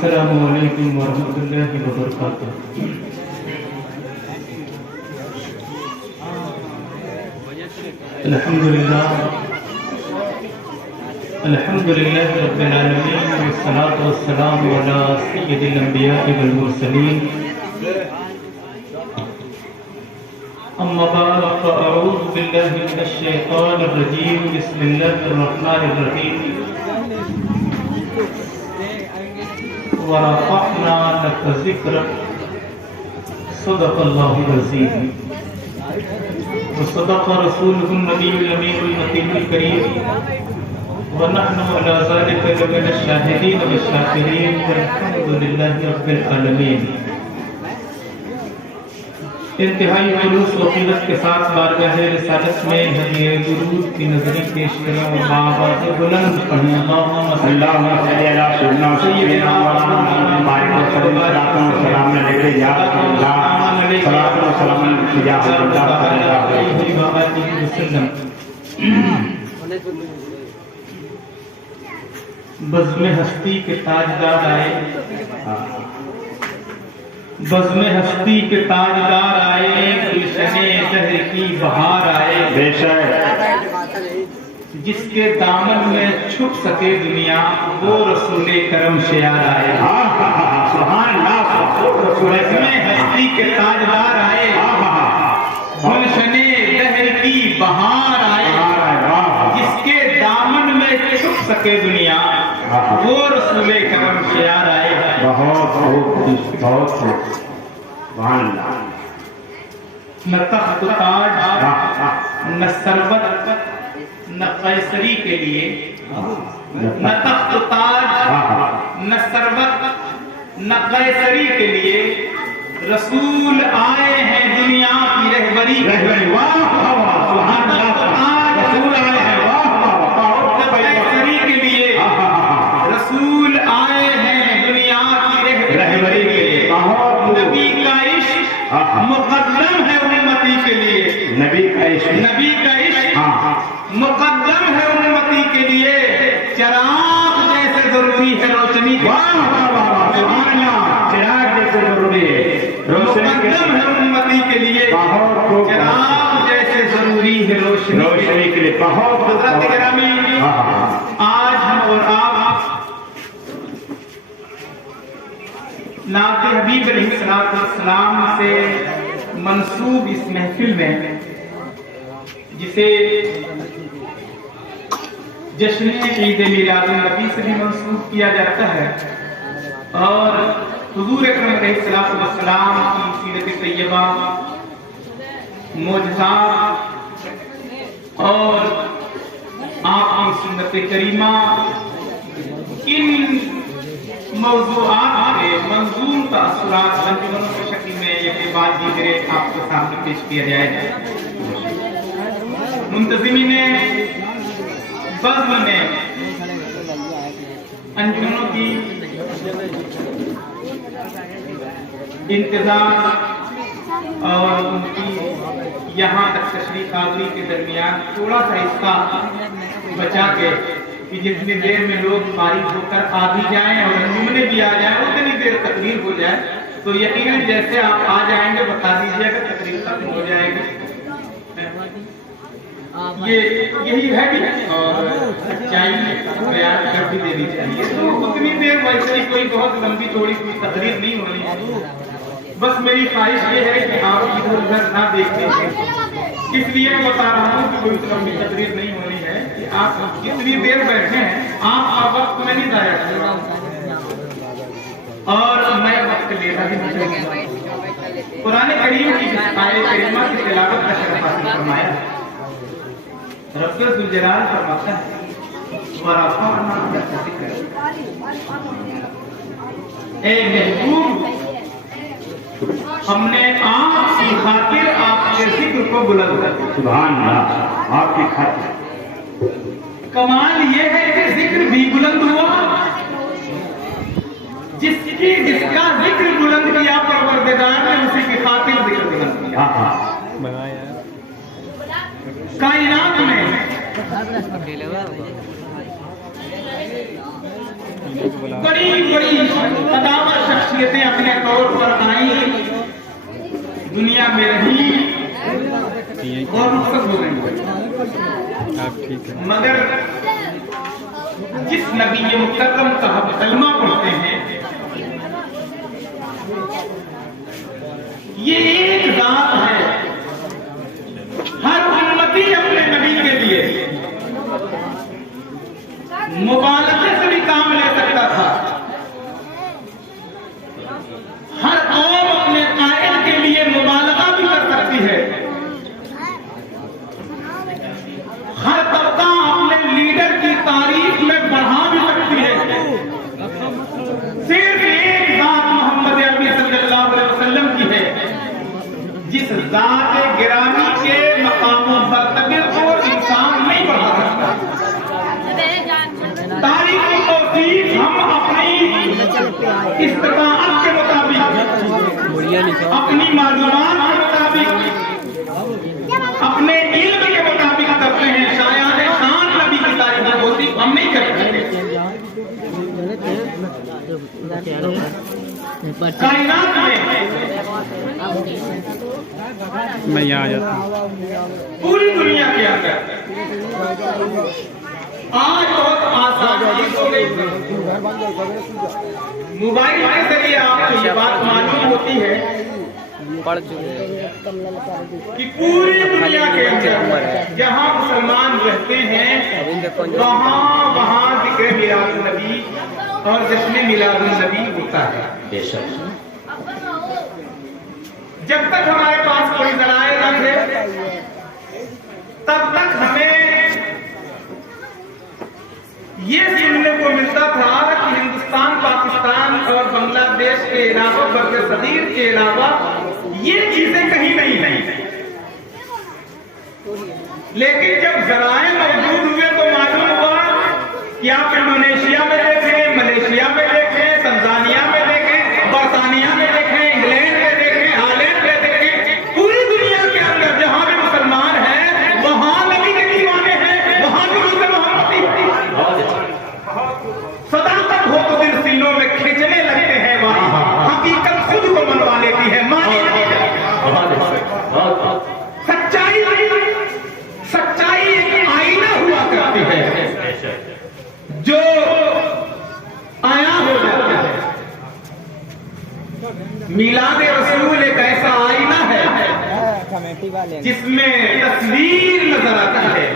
अस्सलामु अलैकुम वरहमतुल्लाहि वबरकातुह। अल्हम्दुलिल्लाह रब्बिल आलमीन वस्सलातु वस्सलामु अला सय्यिदिल अंबिया'i वल मुरसलीन अम्मा बाद फ़अऊज़ु बिल्लाहि मिनश शैतानिर रजीम बिस्मिल्लाहिर रहमानिर रहीम व रफ़अना लका ज़िक्रक सदक़ल्लाहुल अज़ीम व सदक़ रसूलुहुन नबियुल अमीनुल मतीनुल करीम व नहनु अला ज़ालिका लमिनश शाहिदीन व शाकिरीन वल्हम्दुलिल्लाहि रब्बिल आलमीन। इंतहाई जुलूस व क़िल्लत के साथ बारगाह रिसालत में हम ये दुरूद की नज़री पेश करें और आवाज़ बुलंद पढ़ें। अल्लाहुम्मा सल्लल्लाहु अलैहि व सल्लम सय्यिदना व नबीना बारिक व सलाम अलैहि या अल्लाह सलातो व सलाम अलैहि या अल्लाह अलैहि व आलिहि वसल्लम। बज़्म हस्ती के ताजदार आए, बज़्म हस्ती के ताजदार आए, गुलशने दहर की बहार आए। बेशक जिसके दामन में छुप सके दुनिया वो रसूले करम शेयार आए। बज़्म हस्ती के ताजदार आए, गुलशने दहर की बहार आए। जिसके दामन में छुप सके दुनिया वो रसूले करम शेयार आए। बहुत न तख्त ताज न सरबत न कैसरी के लिए, न तख्त ताज न सरबत न कैसरी के लिए रसूल आए हैं दुनिया की रहबरी। रसूल आए हैं कैसरी के लिए, रसूल आए हैं दुनिया की रहबरी के लिए। नबी का इश्क मुकद्दम है उम्मती के लिए, नबी का इश्क मुकद्दम है उम्मती के लिए। चिराग जैसे जरूरी है रोशनी, चिराग जैसे जरूरी है मुकद्दम है उम्मती के लिए। चिराग जैसे जरूरी है रोशनी के लिए। बहुत गिरामी आज हम और आप नाते हबीब अलैहिस्सलाम से मंसूब इस महफिल में, जिसे जश्न ईद मिलादुन नबी से भी मंसूब किया जाता है, और हुजूर अकरम अलैहिस्सलाम की सीरत तैयबा, मोजज़ात और आपकी सुन्नत करीमा, इन मौज़ूआत के मंजूम तासुरात अंजुमनों की शक्ल में ये बात दीगरे आपके सामने पेश किया जाएगा। मुंतज़िमीन बज़्म में अंजुमनों की इंतज़ार और उनकी यहाँ तक तशरीफ़ आवरी के दरमियान थोड़ा सा हिस्सा बचा के कि जितनी देर में लोग फारिग होकर आ भी जाएं और अंजुमने भी आ जाएं, उतनी देर तकरीर हो जाए, तो यकीनन जैसे आप आ जाएंगे बता दीजिएगा, तकरीर खत्म हो जाएगी। ये यही है भी, और सच्चाई बयान कर भी देनी चाहिए। तो उतनी देर वैसे ही कोई बहुत लंबी चौड़ी कोई तकरीर नहीं होनी। बस मेरी ख्वाहिश ये है कि आप इधर उधर ना देखें, इसलिए मैं बता रहा हूँ कि कोई लंबी तकरीर नहीं होनी है कि आप जितनी देर बैठे हैं आप वक्त में नहीं जाया करें, और मैं वक्त लेना भी नहीं चाहूँगा। कुरान करीम की आयत करीमा की तिलावत का शरफ हासिल फरमाया। रब्बुल ज़ुल जलाल फरमाता है वरफ़अना लका ज़िक्रक, ए महबूब हमने आपकी खातिर आपके जिक्र को बुलंद कर दिया। सुभान अल्लाह, आपकी खातिर। कमाल ये है कि जिक्र भी बुलंद हुआ, जिसका जिक्र बुलंद किया परवरदिगार ने, उसी की खातिर जिक्र बुलंद किया। कायनात में बड़ी बड़ी शख्सियतें अपने तौर पर आई, दुनिया में रही और रुखसत हो गई, मगर जिस नबी मुकर्रम का हम कलमा पढ़ते हैं, ये एक जात है। हर उम्मती अपने नबी के लिए मुबालगे से भी काम ले सकता था। हर कौम अपने कायद के लिए मुबालगा भी कर सकती है। हर तबका अपने लीडर की तारीफ में बढ़ा भी सकती है। सिर्फ एक बात मोहम्मद अरबी सल्लल्लाहु अलैहि वसल्लम की है, जिस जात गिरामी के मकामों मर्तबे को इंसान नहीं बढ़ा सकता। तारीख की तौसीफ हम अपनी इस्तिताअत के मुताबिक, अपनी मालूमात के मुताबिक, अपने इल्म के मुताबिक करते हैं। शायान शान नबी की तारीख की तौसीफ हम नहीं करते। कायनात में मैं यहाँ आ जाता हूँ। पूरी दुनिया के अंदर आज बहुत आसान चीज हो गई। मोबाइल के जरिए आपको ये बात मालूम होती है कि पूरी दुनिया के अंदर जहाँ मुसलमान रहते हैं वहाँ जिक्र मिलादुन नबी और जश्न मिलादुन नबी होता है। जब तक हमारे पास कोई जराए न थे, तब तक हमें ये सुनने को मिलता था कि हिंदुस्तान, पाकिस्तान और बांग्लादेश के अलावा, बर्र सगीर के अलावा ये चीजें कहीं नहीं हैं। लेकिन जब जराए मौजूद हुए तो मालूम हुआ कि आप इंडोनेशिया में देखें, मलेशिया में देखें, तंजानिया में देखें, बरतानिया में देखें, इंग्लैंड में देखें, हालैंड में देखें, पूरी दुनिया के अंदर जहां भी मुसलमान हैं वहां नबी के दीवाने हैं, वहां दुरूद मोहम्मदी सदा तक हो तो दिल सीनों में खींचने लगते हैं। वहां हकीकत खुद को मनवा लेती है, मानी सच्चाई एक आईना हुआ करती है जो आया हो जाता है। मिलाद रसूल एक ऐसा आईना है जिसमें तस्वीर नजर आता है,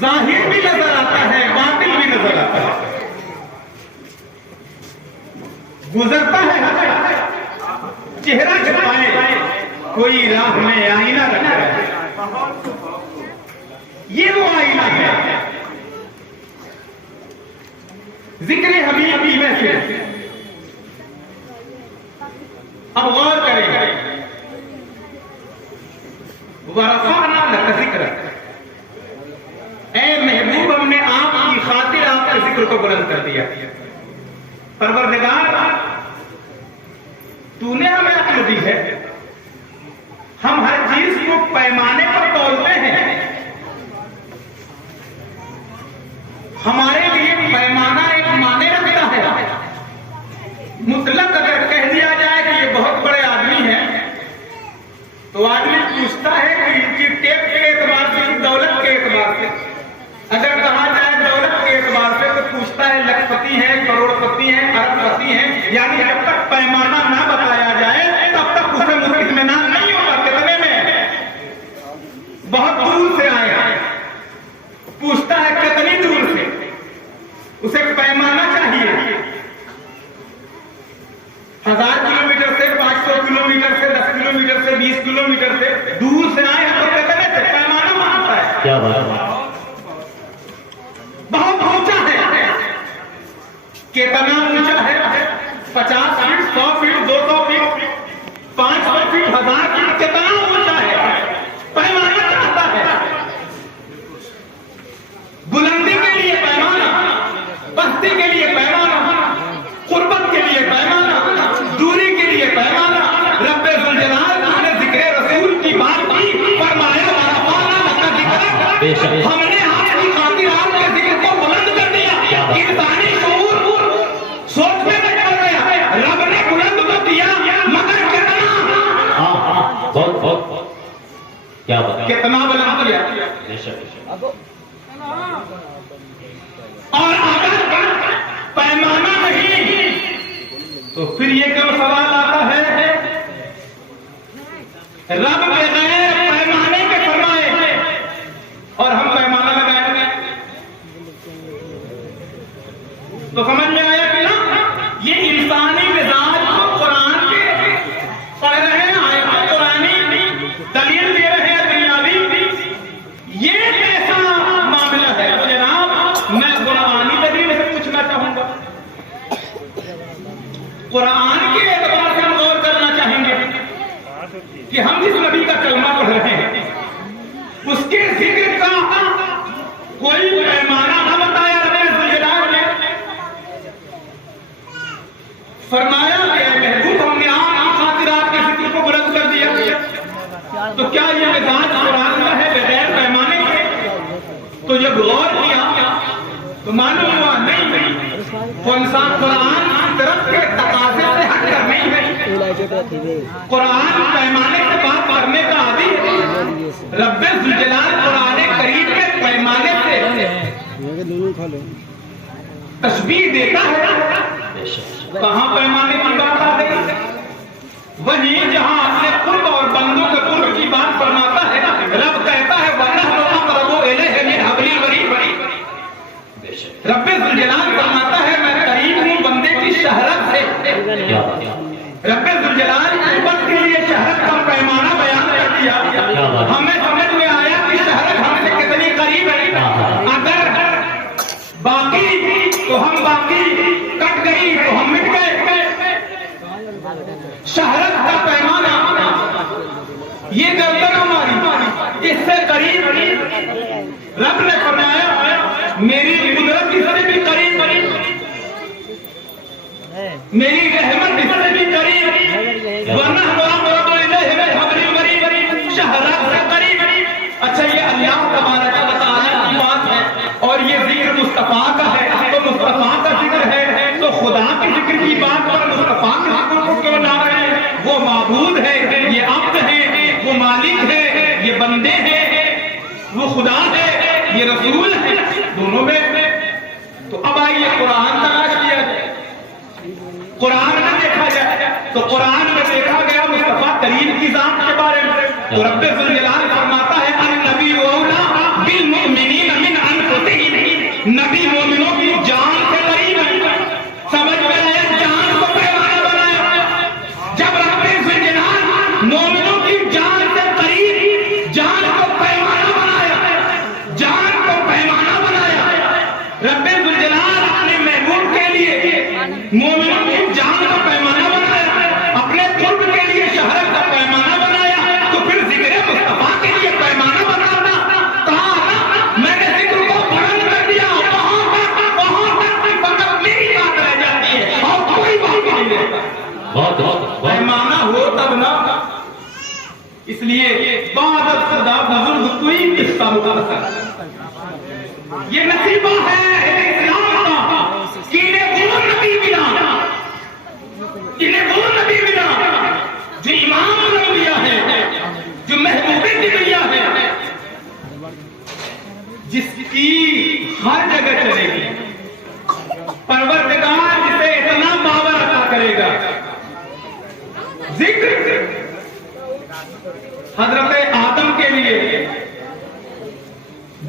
जाहिर भी नजर आता है, बातिल भी नजर आता है। गुजरता है चेहरा छुपाए, कोई राह में आईना रखा है, ये वो आईना है। जिक्र हबीब में से अब गौर करेंगे। वरफ़अना लका ज़िक्रक, ऐ महबूब हमने आपकी खातिर आपके जिक्र को बुलंद कर दिया। परवरदिगार तूने हमें अक्ल दी है, हम हर चीज को पैमाने पर तौलते हैं। हमारे लिए पैमाना एक माने रखता है। मुतलक अगर कह दिया जाए कि ये बहुत बड़े आदमी हैं तो आदमी पूछता है कि इनकी टेप के एतबार से, दौलत के एतबार से। अगर कहा जाए दौलत के एतबार से तो पूछता है लखपति है, करोड़पति है, अरबपति है। यानी जब तक पैमाना ना बताया जाए तब तक उसे इत्मीनान नहीं होगा। कितने में बहुत दूर से आया, पूछता है कितनी दूर से, उसे पैमाना चाहिए। 1000 किलोमीटर से, 500 किलोमीटर से, 10 किलोमीटर से, 20 किलोमीटर से दूर से आए तो कितने से पैमाना मांगता है। क्या बात है, बहुत ऊंचा है। कितना ऊंचा है? 50 feet, 100 feet, 200 feet, 500 feet, 1000 feet, कितना ऊंचा है? पैमाना चाहता है। बुलंदी के लिए पैमाना, बस्ती के लिए पैमाना, कुर्बत के लिए पैमाना, दूरी के लिए पैमाना। रब्बे ज़ुल जलाल ने जिक्र रसूल की बात की, फरमाया वरफ़अना लका ज़िक्रक, हमने आपकी खातिर आपके जिक्र को बुलंद कर दिया। इंसानी शऊर सोच में क्या बात, कितना बुलंद किया। और अगर पैमाना नहीं तो फिर ये कब सवाल आता है, रब बगैर पैमाने के फरमाए और हम पैमाना लगाएंगे तो समझ में आया कि ना। ये इंसानी मिजाज को कुरान के पढ़ रहे हैं, आयत कुरानी दलील दे रहे हैं दुनियावी, ये कैसा मामला है। तो जनाब मैं कुरानी दलील से पूछना चाहूंगा, कुरान के एतबार से हम गौर करना चाहेंगे कि हम जिस नबी का कलमा पढ़ रहे हैं उसके जिक्र का कोई पैमाना न बताया ने फरमाया गया महबूब हमने आपकी खातिर आपके जिक्र को बुलंद कर दिया। तो क्या ये मिजाज कुरान का है बगैर पैमाने के? तो जब गौर किया तो मालूम हुआ नहीं कौन सा कुरान की तरफ के तकाजे से हट कर नहीं है। कुरान पैमाने से बात करने का आदि रब्बे जुल जलाल कुरान करीम के पैमाने से तस्बीह देता है। कहां पैमाने की बात आ गई? वहीं जहां अपने कुर्ब और बंदों के कुर्ब की बात फरमाता है, रब कहता है रब्बे जुल जलाल फरमाता है मैं करीब हूं बंदे की शहरत से। रब्बे जुल जलाल उम्मत के लिए शहरत का पैमाना बयान कर दिया। हमें समझ में आया कि शहरत हमसे कितनी करीब है। अगर बाकी तो हम बाकी, कट गई तो हम मिट गए। शहरत का पैमाना ये गर्दन हमारी इससे करीब रब ने फरमाया मेरी कुदरत इससे भी करीब, मेरी रहमत इससे भी करीब, वरना शहरत से करीब। अच्छा ये अल्लाह तबारक व तआला की बात है और ये जिक्र मुस्तफा का है तो मुस्तफा का जिक्र है तो खुदा के जिक्र की बात पर मुस्तफा के जिक्र को क्यों ला रहे हैं? वो माबूद है, ये अब्द है, वो मालिक है, ये बंदे हैं, वो खुदा है, ये रसूल है, दोनों में। तो अब आइए कुरान तलाश किया जाए, कुरान में देखा जाए तो कुरान में देखा गया मुस्तफा करीम की जात के बारे में। तो रब्बे जुल जलाल फरमाता है अन्नबी औला बिल मुमिनीन मिन अनफुसिहिम, नबी मोमिनों की जान से करीब है। समझ में आया? जान को पैमाना बनाया। जब रब्बे जुल जलाल मोमिनों की जान से करीब, जान को पैमाना बनाया, जान को पैमाना बनाया। रब्बे जुल जलाल अपने महबूब के लिए मोमिनों की जान का पैमाना बनाया, अपने कुर्ब के लिए शहरत का पैमाना बनाया। तो फिर जिक्र मुस्तफा के लिए पैमाना बनाना कहा? मैंने जिक्र को बुलंद कर दिया, वहां तक फकत मेरी बात रह जाती है और कोई बात नहीं रहता। पैमाना हो तब ना, इसलिए बादत सदा बुजुर्ग कोई किस्सा मुकद्दर ये नसीबा है इस्लाम का कि इन्हें वो नबी मिला, इन्हें वो नबी मिला जो इमाम नबिया है, जो महबूबे नबिया है, जिसकी हर जगह चलेगी। परवरदिगार जिसे इतना पावर अता करेगा। जिक्र हजरत आदम के लिए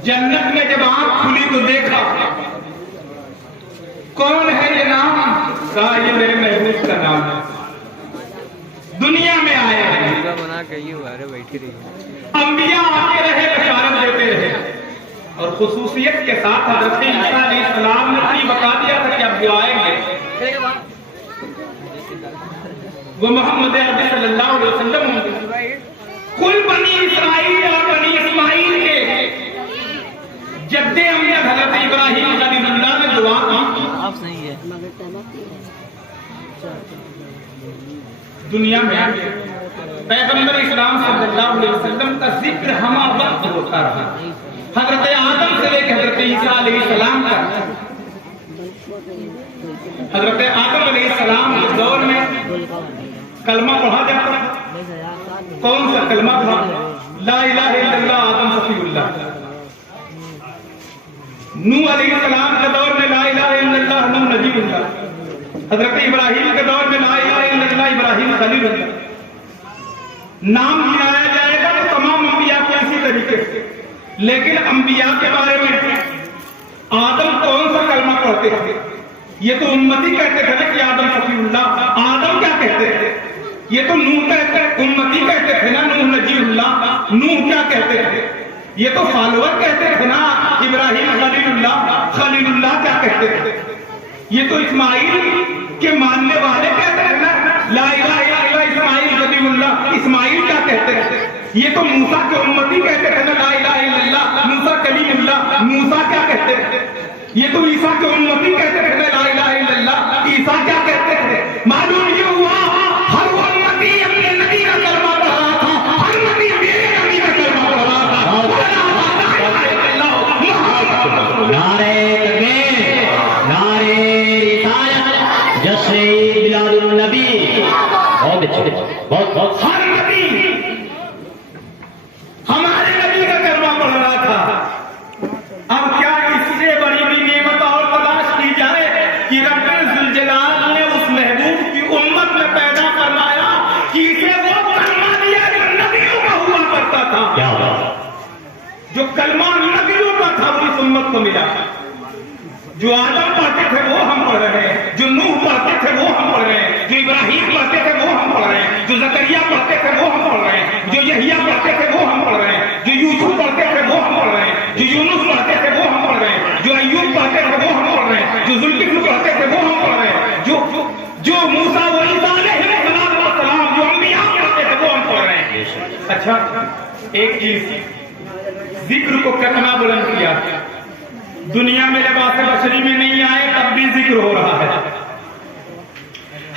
जन्नत में जब आंख खुली तो देखा कौन है ये नाम? कहा ये मेरे महबूब का नाम है, दुनिया में आया है। अंबिया आते रहे, बशारत देते रहे और खुसूसियत के साथ हजरत ईसा अलैहिस्सलाम ने भी बता दिया था कि अब जो आएंगे वो मोहम्मद अरबी सल्लल्लाहु अलैहि वसल्लम होंगे। कुल बनी इसराइल और बनी इस्माइल के जद्दे अम्बिया हजरत इब्राहिम खलीलुल्लाह ने दुआ की। आप सही है। दुनिया में पैगंबर इस्लाम सल्लल्लाहु अलैहि वसल्लम का जिक्र हमा वक्त होता रहा, हजरत आदम से लेकर हजरत ईसा अलैहिस्सलाम तक। हजरत आदम अलैहिस्सलाम के दौर में कलमा पढ़ा जाता था। कौन सा कलमा था? ला इलाहा इल्लल्लाह आदम सफीउल्लाह। नूह अलैहिस्सलाम के दौर में ला इलाहा इल्लल्लाह नूह नजीबुल्लाह। हजरत इब्राहिम के दौर में ला इलाहा इल्लल्लाह इब्राहिम खलीलुल्लाह। नाम गिनाया जाएगा तो तमाम अंबिया को इसी तरीके से, लेकिन अंबिया के बारे में आदम कौन सा कलमा पढ़ते थे? ये तो उम्मती कहते थे ना कि आदम सफीउल्लाह। आदम क्या कहते थे? ये तो नूह कहते, उम्मती कहते थे ना नूह नजीबुल्लाह। नूह क्या कहते थे? ये तो फॉलोअर कहते थे ना इब्राहिम खलीलुल्लाह। खलीलुल्लाह क्या कहते थे? ये तो इस्माइल के मानने वाले कहते थे ना ला इलाहा इल्लल्लाह इस्माइल नबीउल्लाह। इस्माइल क्या कहते थे? ये तो मूसा के उम्मती कहते थे ना ला इलाहा इल्लल्लाह मूसा कलीमुल्लाह। मूसा क्या कहते थे? ये तो ईसा के उम्मती कहते थे ना ला इलाहा इल्लल्लाह। ईसा क्या कहते थे? मालूम ये हुआ हर उम्मती अपने नबी का कलमा पढ़ रहा था, हर नबी मेरे नबी का कलमा पढ़ रहा था। नारे तकबीर, नारे रिसालत, जश्न मिलादुन नबी। बहुत अच्छे, बहुत बहुत। हर नबी हमारे नबी का कलमा पढ़ रहा था। अब क्या इससे बड़ी भी नेमत और तलाश की जाए कि रब्बे जुल जलाल ने उस महबूब की उम्मत में पैदा करवाया कि इसे वो कलमा दिया जो नबियों का हुआ करता था। क्या बात, जो कलमा नबियों का था वो इस उम्मत को मिला। जो आदम पढ़ते थे वो हम पढ़ रहे हैं, जो नूह पढ़ते थे वो हम पढ़ रहे हैं, जो इब्राहिम पढ़ते थे वो हम पढ़ रहे हैं, जो जकरिया पढ़ते थे वो हम पढ़ रहे हैं, जो यहिया पढ़ते थे वो हम पढ़ रहे हैं, जो यूसुफ पढ़ते थे वो हम पढ़ रहे हैं, जो यूनुस पढ़ते थे वो हम पढ़ रहे हैं, जो अय्यूब पढ़ते थे वो हम पढ़ रहे हैं, जो जुल्किफ्ल पढ़ते थे वो हम पढ़ रहे हैं, जो मूसा व ईसा अलैहिस्सलाम जो अंबिया पढ़ते थे वो हम पढ़ रहे हैं। अच्छा, एक चीज जिक्र को कितना बुलंद किया। दुनिया में लिबास बशरी में नहीं आए तब भी जिक्र हो रहा है।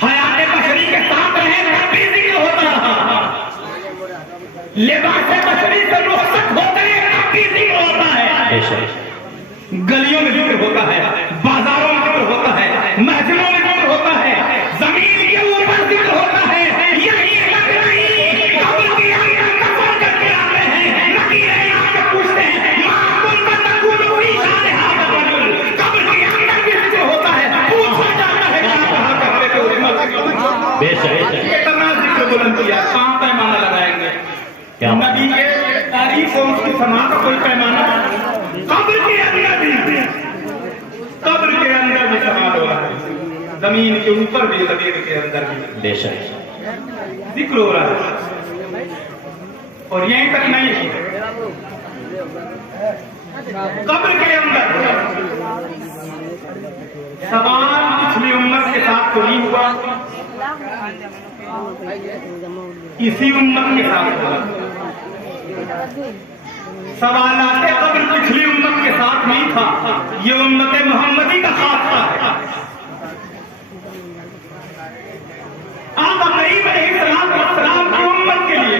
हयात बशरी के साथ रहे तब भी जिक्र होता रहा। लिबास बशरी से रुखसत हो गए तब भी जिक्र होता है। गलियों में जिक्र होता है, बाजारों में जिक्र होता है, महफिलों में जिक्र होता है, जमीन के ऊपर जिक्र होता है। यही लग नहीं कब्र के अंदर दफन करके आते हैं, नकीरे आके पूछते हैं मां तुम का तकुल हुई सालिहा रजुल। कब्र के अंदर भी जिक्र होता है, पूछा जाता है क्या कहा करते थे उस मौके पर। बेशक इतना जिक्र बुलंद किया, कहां पैमाना लगाएंगे? क्या नबी के तारीफ और उसकी समा का कोई पैमाना? कब्र के अंदर भी, कब्र के अंदर भी सवाल हो रहा है, जमीन के ऊपर भी, जमीन के अंदर भी बेशक जिक्र हो रहा है। और यहीं तक नहीं, कब्र के अंदर सवाल पिछली उम्मत के साथ तो नहीं हुआ, इसी उम्मत के साथ हुआ। सवालात कब्र पिछली उम्मत के साथ नहीं था, ये उम्मत मोहम्मदी का खासा है। आप इब्राहीम अलैहिस्सलाम की उम्मत के लिए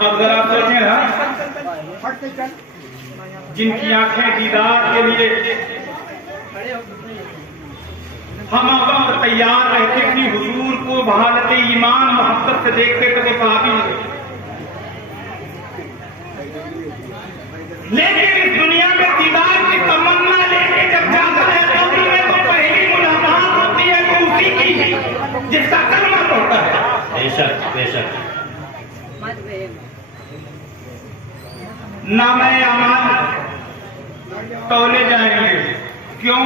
अब जरा सोचें ना, जिनकी आंखें दीदार के लिए हम वक्त तैयार रहते कि हुजूर को बहालत ईमान मोहब्बत से देखते थे वो सहाबी, लेकिन इस दुनिया में दीदार की तमन्ना लेके जब जाता है कब्र में तो पहली मुलाकात होती है तो उसी की जिसका कलमा होता है। बेशक बेशक नामे अमाल तौले जाएंगे, क्यों?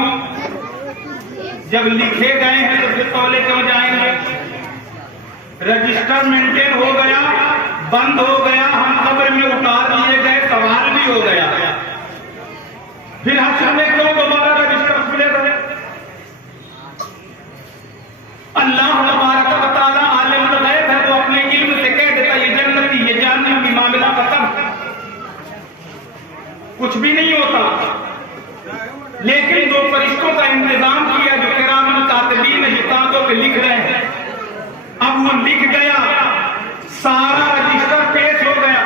जब लिखे गए हैं तो फिर तौले क्यों जाएंगे? रजिस्टर मेंटेन हो गया, बंद हो गया, हम कब्र में उतार दिए गए, सवाल भी हो गया, फिर हश्र में क्यों दोबारा रजिस्टर खुले रहे? अल्लाह तबारक व तआला आलिमुल गैब है, वो अपने इल्म से कह देता ये जन्नती ये जहन्नमी, मामला खत्म, कुछ भी नहीं होता। लेकिन दो फरिश्तों का इंतजाम किया जो किरामन कातिबीन हिसाबों पे लिख रहे हैं। अब वो लिख गया, सारा रजिस्टर पेश हो गया,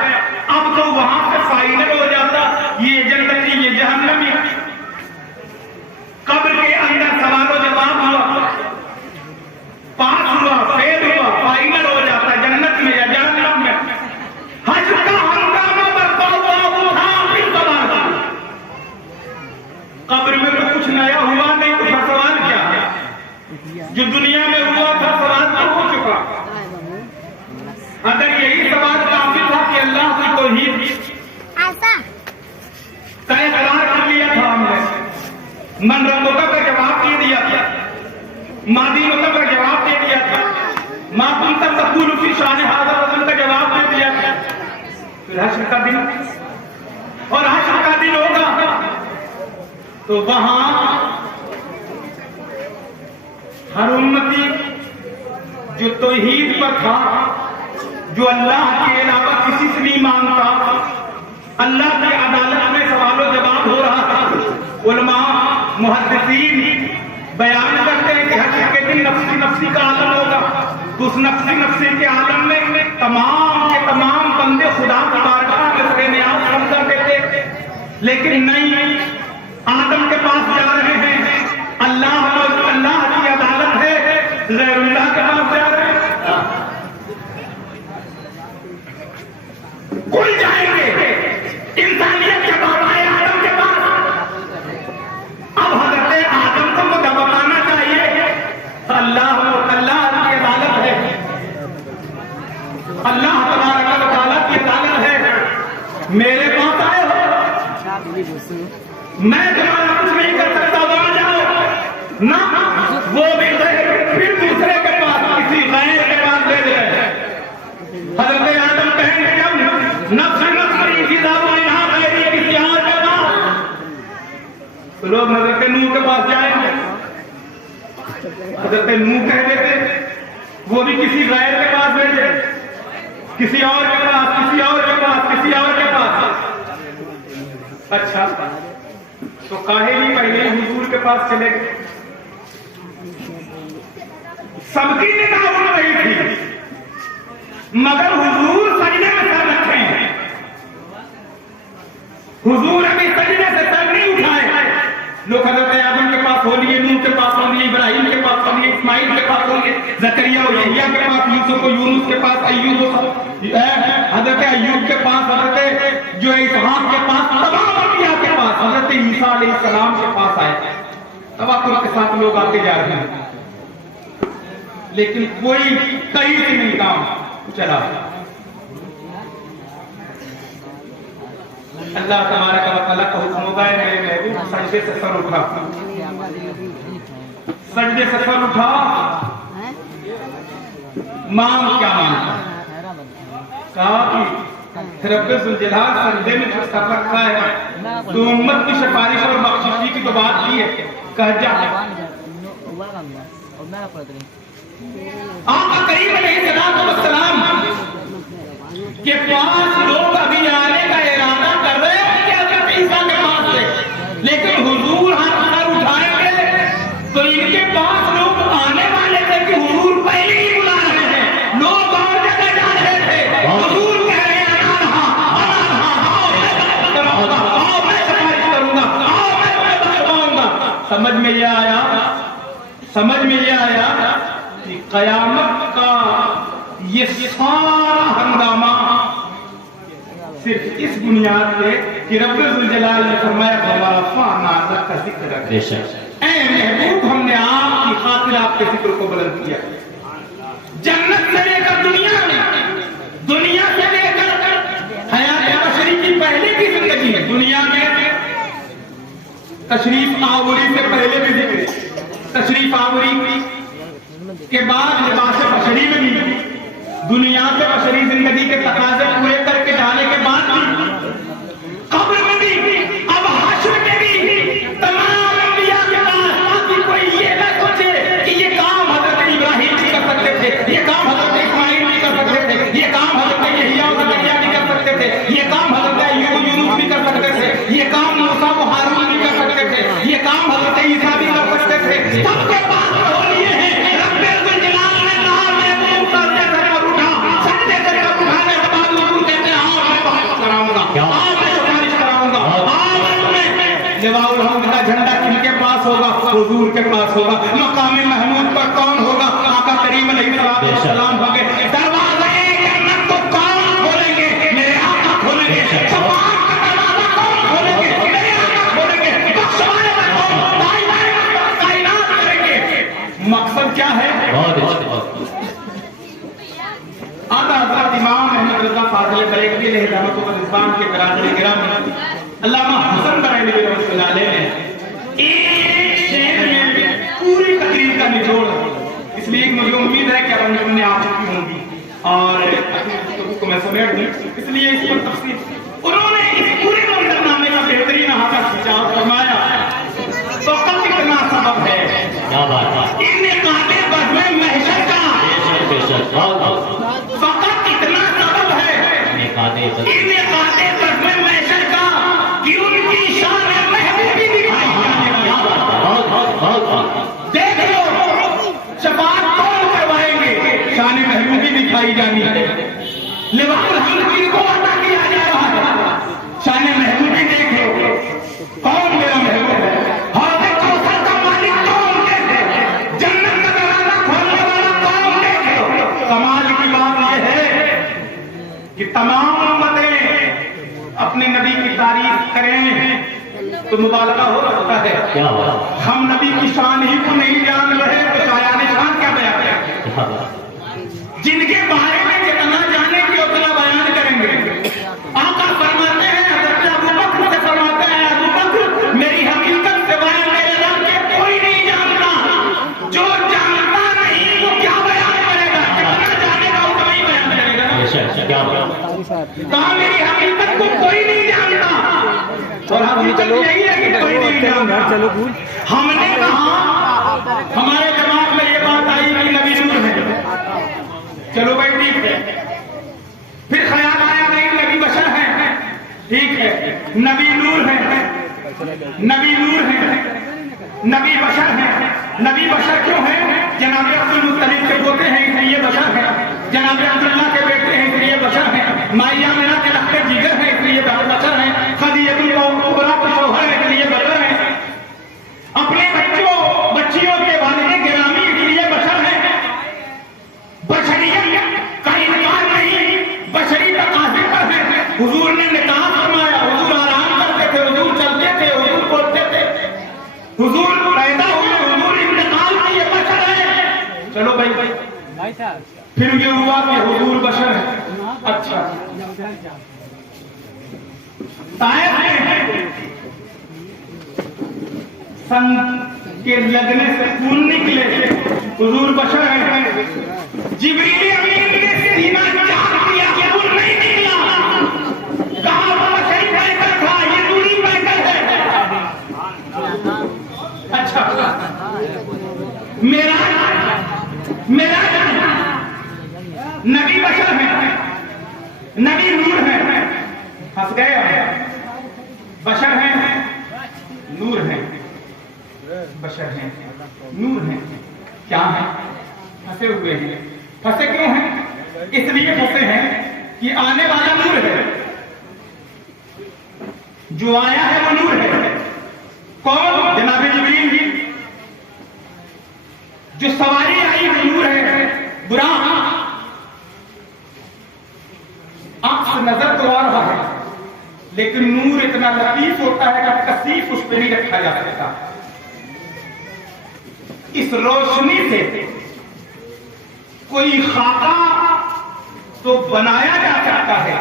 अब तो वहां से फाइनल हो जाता ये जन्नती ये जहन्नमी। कब्र जो दुनिया में हुआ था सवाल तो हो चुका। अगर यही सवाल काफी था कि अल्लाह की तौहीद तय करार कर लिया था हमने, मन रब्बुका का जवाब दे दिया था, मादीनुका का जवाब दे दिया था, मा कुंता तक़ूलु फी शान हाज़ा रजूल का जवाब दे दिया था। फिर हश्र का दिन, और हश्र का दिन होगा तो वहां हर उम्मती जो तौहीद पर था, जो अल्लाह के अलावा किसी से नहीं मांगता, अल्लाह की अदालत में सवालों जवाब हो रहा था। उलमा मुहद्दिसीन बयान करते हैं कि हश्र के दिन नफ्सी नफ्सी का आलम होगा, तो उस नफ्सी नफ्सी के आलम में तमाम के तमाम बंदे खुदा की बारगाह में सरेआम कम कर देते, लेकिन नहीं, आदम के पास जा रहे हैं, अल्लाह की अदालत है, गैरुल्लाह के पास जा रहे हैं, कोई जाएंगे इंसानियत के बाबा आदम के पास। अब हजरत आदम को मुझे बताना चाहिए अल्लाह की अदालत है, अल्लाह तबारक व तआला की अदालत है, मेरे पास आए हो, मैं तुम्हारा कुछ नहीं कर सकता, वहां जाओ ना, वो भी फिर दूसरे के पास, किसी गैर के पास दे दे। हजरत आदम कहेंगे जब नफ्स किसी और के पास, तो लोग हजरत नूह के पास जाएंगे, हजरत नूह कह देते, वो भी किसी गैर के पास भेजे, किसी और के पास, किसी और के पास, किसी और के पास। अच्छा, तो काहे नहीं पहले हुजूर के पास चले गए? सबकी निगाह उड़ रही थी, मगर हुजूर सजदे में सर रखे हैं, हुजूर अभी सजदे से सर नहीं उठाए। लोग हजरत आदम के पास होंगे, नूह के पास होंगे, इब्राहिम के पास होंगे, इस्माइल के पास होंगे, जकरिया और यहिया के पास, यूसुफ और यूनुस के पास, हजरत अय्यूब के पास, हजरत जो इसहाक के पास, तमाम अंबिया के पास, हजरत ईसा अलैहिस्सलाम के पास आए। तवक्कुल के साथ लोग आते जा रहे हैं, लेकिन कोई कहीं से नहीं काम चला। अल्लाह तबारक व तआला का हुक्म होगा, मेरे महबूब सजदे से सर उठा, सजदे से सर उठा, मांग क्या मांगा? कहा कि रब्बे जुल जलाल सजदे में जो सर रखा है, तो उम्मत की सिफारिश और बख्शिश की तो बात की है, कह जा। आका करीम अलैहिस्सलाम के पास लोग अभी आने का इरादा कर रहे हैं कि हज़रत ईसा के पास से, लेकिन हुजूर हाथ सर उठाएंगे तो इनके पास लोग आने वाले थे कि हुजूर पहले ही बुला रहे हैं, लोग और जगह जा रहे थे, हुजूर कह रहे हैं आओ मैं सिफारिश करूंगा, आओ मैं तुम्हें बख्शवाऊंगा। समझ में ये आया, समझ में ये आया कि कयामत का ये सारा हंगामा सिर्फ इस बुनियाद पे कि रब्बुल जुल जलाल ने फरमाया का जिक्र ऐ महबूब, हमने आपकी खातिर आपके जिक्र को बुलंद किया। जन्नत से लेकर दुनिया में, दुनिया से लेकर हयात बशरी की पहले की जिंदगी में, दुनिया में तशरीफ आवरी से पहले भी जिक्र, तशरीफ आवरी के बाद लिबास बशरी में भी, दुनिया से बशरी जिंदगी के तकाजे पूरे करके जाने के बाद भी, कब्र में भी, अब हश्र में भी, तमाम अंबिया के पास, ताकि कोई ये न सोचे कि ये काम हजरत इब्राहिम भी कर सकते थे, ये काम हजरत इस्माइल भी कर सकते थे, ये काम हजरत यहिया और जकरिया भी कर सकते थे, ये काम हजरत अय्यूब यूनुस भी कर सकते थे, ये काम मूसा व हारून भी कर सकते थे, ये काम हजरत ईसा भी कर सकते थे। सबके पास हो लिए हैं। रब्बुल जलाल ने कहा मैं मूसा से सर उठा, सजदे से सर उठाने के बाद हुजूर कहते हैं हाँ मैं बहस कराऊंगा, हाँ मैं सिफारिश कराऊंगा, हाँ मैं तुम्हें लिवाउल हम्द का झंडा किनके पास होगा? हुजूर के पास होगा। मकाम महमूद पर कौन होगा? आका करीम अलैहिस्सलाम होंगे। दरवाज़े जन्नत को कौन खोलेंगे? मेरे आका खोलेंगे। शफाअत का दरवाज़ा कौन खोलेंगे? मेरे आका खोलेंगे। बख्शवाने का कौन? कायनात करेंगे। मकसद क्या हिंदुस्तान के बरादरी गिरामी अल्लामा हसन बरेलवी रहमतुल्लाह अलैह ने एक शेर में पूरी तकरीर का निचोड़, इसलिए मुझे उम्मीद है कि अब हमने आ चुकी होंगी और अपनी को मैं समेट दूं, इसलिए इस पर तफसील उन्होंने इस पूरे मंजरनामे का बेहतरीन हाथ खिंचाव फरमाया। तो कब कितना सबब है, क्या बात है, इन्हें काटे बज़्म महशर का बेशक फकत इतना सबब है, इन्हें काटे बज़्म महशर का कि उनकी शान महबूबी दिखाई देख लो, शफाअत कौन करवाएंगे, शान महबूबी दिखाई जानी है, लिवाउल हम्द किनको अता किया जा रहा है, शान महबूबी देख लो, कौन मेरा महबूब है, हौज़े कौसर का मालिक कौन है, जन्नत का दरवाजा खोलने वाला कौन है। कमाल की बात यह है कि तमाम उम्मतें अपने नबी की तारीफ करें तो मुबालगा हो सकता है, क्या बात, हम नबी की शान ही को नहीं जान रहे तो शायान शान क्या बयान करें, क्या बात, जिनके बारे में जितना जाने की उतना बयान करेंगे। आका फरमाते हैं, हज़रत अबू बकर से फरमाते हैं, अबू बकर मेरी हकीकत से बयान मेरे रब के कोई नहीं जानता, जो जानता नहीं वो क्या बयान करेगा, जितना जानेगा उतना ही बयान करेगा। बेशक क्या बात, कहा मेरी हकीकत को कोई नहीं जानता, और हकीकत यही है कि कोई नहीं जानता। हमने कहा, हमारे दिमाग में ये बात आई कि नबी नूर है, चलो भाई ठीक है, फिर ख्याल आया नहीं नबी बशर है, ठीक है, नबी नूर है, नबी नूर है, नबी बशर है, नबी बशर क्यों है, जनाब अब्दुल मुत्तलिब के पोते हैं इसलिए बशर है, जनाब अब्दुल्लाह के बेटे हैं इसलिए बशर है, माइया मेरा के लखते जिगर है इसलिए बशर है, खदीजतुल कुबरा के शौहर है इसलिए बशर है, अपने बच्चियों के वालिद गिरामी इसलिए बशर है। बशरियत का इनकार नहीं, बशरी तकाज़े पर है। हुजूर ने निकाह फरमाया, हुजूर आराम करते थे, हुजूर चलते थे, हुजूर बोलते थे, हुजूर पैदा हुए, हुजूर इंतकाल किए, बशर है। चलो भाई फिर ये हुआ कि हुजूर बशर है। अच्छा, ताइफ में सन के लगने से खून निकले, हुजूर बशर है। जिब्रील अमीन ने सीना चाक दिया, खून नहीं निकला, कहा वो बशरी पैकर था, ये दूरी पैकर है। अच्छा, मेरा नबी बशर है, नबी नूर है, हंस गए, बशर है, नूर है, बशर है, नूर है, क्या है, फंसे हुए हैं। फंसे क्यों हैं, इसलिए फंसे हैं कि आने वाला नूर है, जो आया है वो नूर है। कौन, जनाब जिब्रील जी, जो सवारी आई वो नूर है। बुरा अक्स नजर तो आ रहा है, लेकिन नूर इतना लतीफ होता है कि कसीफ उस पर नहीं रखा जा सकता। इस रोशनी से कोई खाका तो बनाया जा सकता है,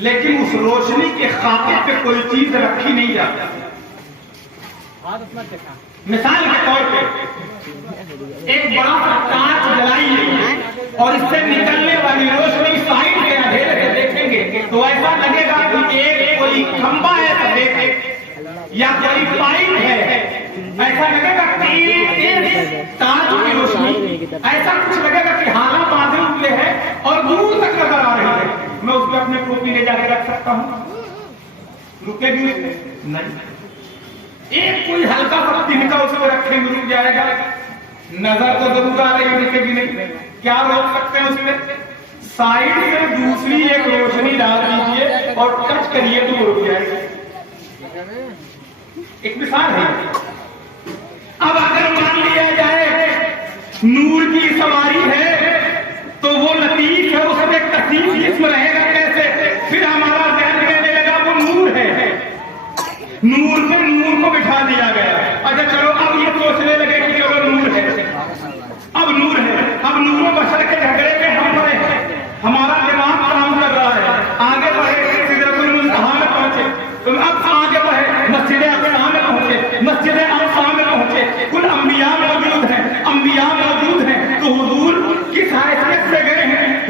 लेकिन उस रोशनी के खाके पे कोई चीज रखी नहीं जा सकती। मिसाल के तौर पे एक बड़ा सा कांच जलाइए और इससे निकलने वाली रोशनी साइड के अंधेरे से देखेंगे तो ऐसा लगेगा कि एक कोई खंबा है तो देखे, या कोई पाइप है, ऐसा लगेगा कि कांच की रोशनी, ऐसा कुछ लगेगा कि हाला बांधे हुए है और दूर तक नजर आ रही है। मैं उसमें अपने टोपी ले जाके रख सकता हूँ, रुकेगी उसमें नहीं। एक कोई हल्का सा तिनका उसमें रखेंगे, रुक जाएगा, नजर तो जरूर आ रही, रुकेगी नहीं। क्या रोक सकते हैं उसमें, साइड से दूसरी एक रोशनी डाल दीजिए और टच करिए तो रुक जाएगा। एक मिसाल है। अब अगर मान लिया जाए नूर की सवारी है तो वो लतीफ है, उसमें कसीफ जिस्म रहेगा कैसे, फिर हमारा ध्यान देने लगा वो नूर है, नूर पे नूर को बिठा दिया गया। अच्छा चलो अब ये सोचने लगे कि चलो नूर है, अब नूर है, अब नूरों बशर के झगड़े में हम पड़े हैं, हमारा दिमाग काम कर रहा है, आगे बढ़े सिदरतुल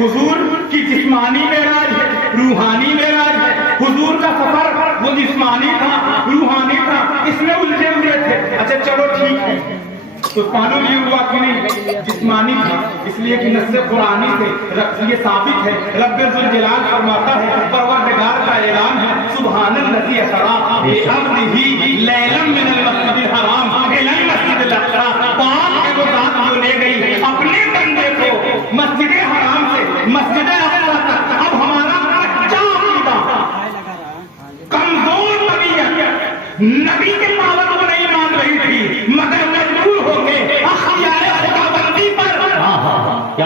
हुजूर की जिस्मानी मेराज है, रूहानी मेराज है। हुजूर का सफर वो जिस्मानी था, रूहानी था, इसमें उलझे हुए थे। अच्छा चलो ठीक है, तो मालूम ये हुआ कि नहीं जिस्मानी था, इसलिए कि नस्ल कुरानी से ये साबित है। रब्बुल जलाल फरमाता है, परवरदिगार का ऐलान है, सुब्हानल्लज़ी असरा बिअब्दिही लैलन मिनल मस्जिदिल हराम इलल मस्जिदिल अक़सा। पाक है वो ज़ात जो ले गई अपने बंदे को मस्जिद हराम से मस्जिद अक़सा तक। अब हमारा कच्चा अक़ीदा, कमजोर तबीयत नबी के पावर को नहीं मान रही थी, मगर मजबूर होके अख्तियार खुदाबंदी पर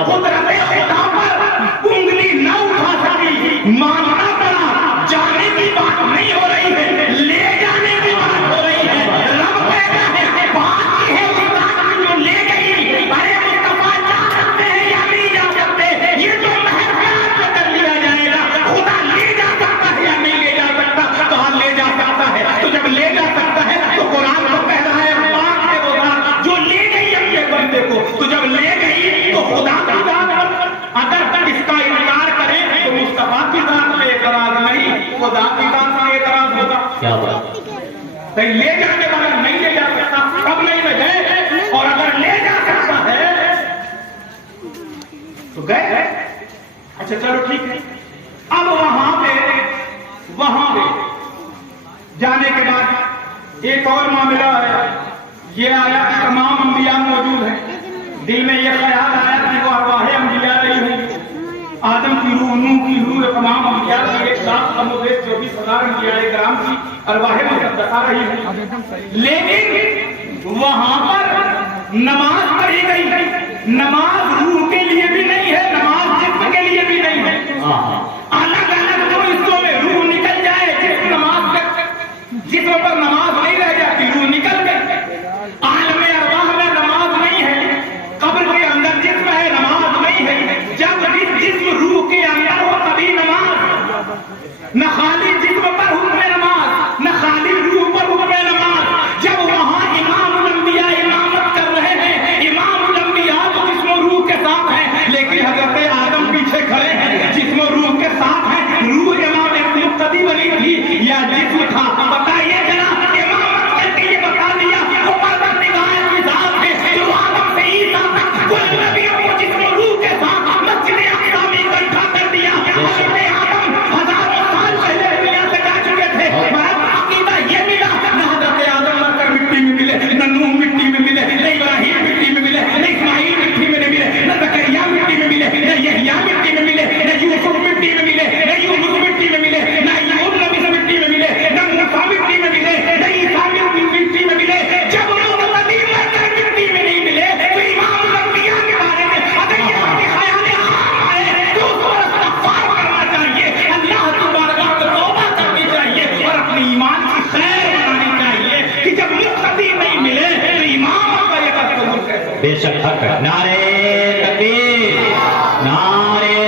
कुदरत खुदा पर उंगली न उठा सकी। मानना पड़ा, जाने की बात नहीं हो रही है, ले जाने की बात हो रही है। रब कहता है बात है उस बात की जो ले गई। अरे मुस्तफा जा सकते हैं या नहीं जा सकते, ये जो महफिल में कर लिया जाएगा। खुदा ले जा सकता है या नहीं ले जा सकता, तो हाँ ले जा सकता है। तो जब ले जा सकता है तो कुरान तो कह रहा है पाक है वो ज़ात जो ले गई अपने बंदे को। तो जब ले गई तो खुदा की ज़ात, अगर इसका इनकार करें तो मुस्तफा की ज़ात पे एतराज़ नहीं, खुदा की ज़ात पे एतराज़ होगा। क्या बात, तो ले जाने वाला नहीं ले जा सकता, अब नहीं ले गए। और अगर ले जा सकता है तो गए। अच्छा चलो ठीक है। अब वहां पे जाने के बाद एक और मामला है। ये आया कि तमाम अंबिया मौजूद हैं। दिल में ये ख्याल आया कि वो अरवाह अंबिया रही होंगी, आदम की रूह, नूह की रूह, तमाम अंबिया की 1,24,000 अंबिया इकराम की अरवाह मुक़द्दसा रही है। लेकिन वहां पर नमाज पढ़ी गई। नमाज रूह के लिए भी नहीं है, नमाज जिस्म के लिए भी नहीं है। अलग अलग दो हिस्सों में रूह निकल जाए, जिस्म पर नमाज नहीं रह जाती, रूह निकल गई। आलमे अरवाह में नमाज नहीं है, कब्र के अंदर जिस्म है, नमाज नहीं है। जब जिस्म रूह के अंदर हो तभी नमाज। न खाली जिस्म पर हुक्म नमाज, न खाली रूह पर हुक्म नमाज। जब वहां इमामुल अंबिया इमामत कर रहे हैं, इमामुल अंबिया तो जिस्म रूह के साथ है, लेकिन हजरत आदम पीछे खड़े हैं, जिस्म रूह के साथ है। रूह इमाम एक मुक्तदी बनी थी या जिस्म था, बताइए जरा। इमामत करके ये बता दिया वो परवरदिगार की ज़ात है जो आदम से ईसा तक कुल नबियों को जिस्म रूह के साथ मस्जिद अक़सा में इकट्ठा कर दिया। हज़रत आदम हज़ारों साल पहले दुनिया से जा चुके थे, मगर अक़ीदा ये मिला न हज़रत आदम मरकर मिट्टी में मिले, न नूह मिट्टी में मिले, न इब्राहीम मिट्टी में मिले, न इस्माईल मिट्टी में मिले, न ज़करिया मिट्टी में मिले, न यहया मिट्टी में मिले, न यूसुफ मिट्टी में मिले, न यूनुस मिट्टी में मिले, न अय्यूब नबी मिट्टी में मिले, न मूसा मिट्टी में मिले, न ईसा मिट्टी में मिले। जब लोग नबी मरकर मिट्टी में नहीं मिले तो इमाम अंबिया के बारे में अगर ये बातें ख्याल आए तो उसको इस्तग़फ़ार करना चाहिए, अल्लाह तबारक व तआला तौबा करनी चाहिए और अपने ईमान की खैर बनानी चाहिए कि जब मुक़्तदी नहीं मिले तो इमाम का ये कसूर है। बेशक हक है। नारे तकबीर, नारे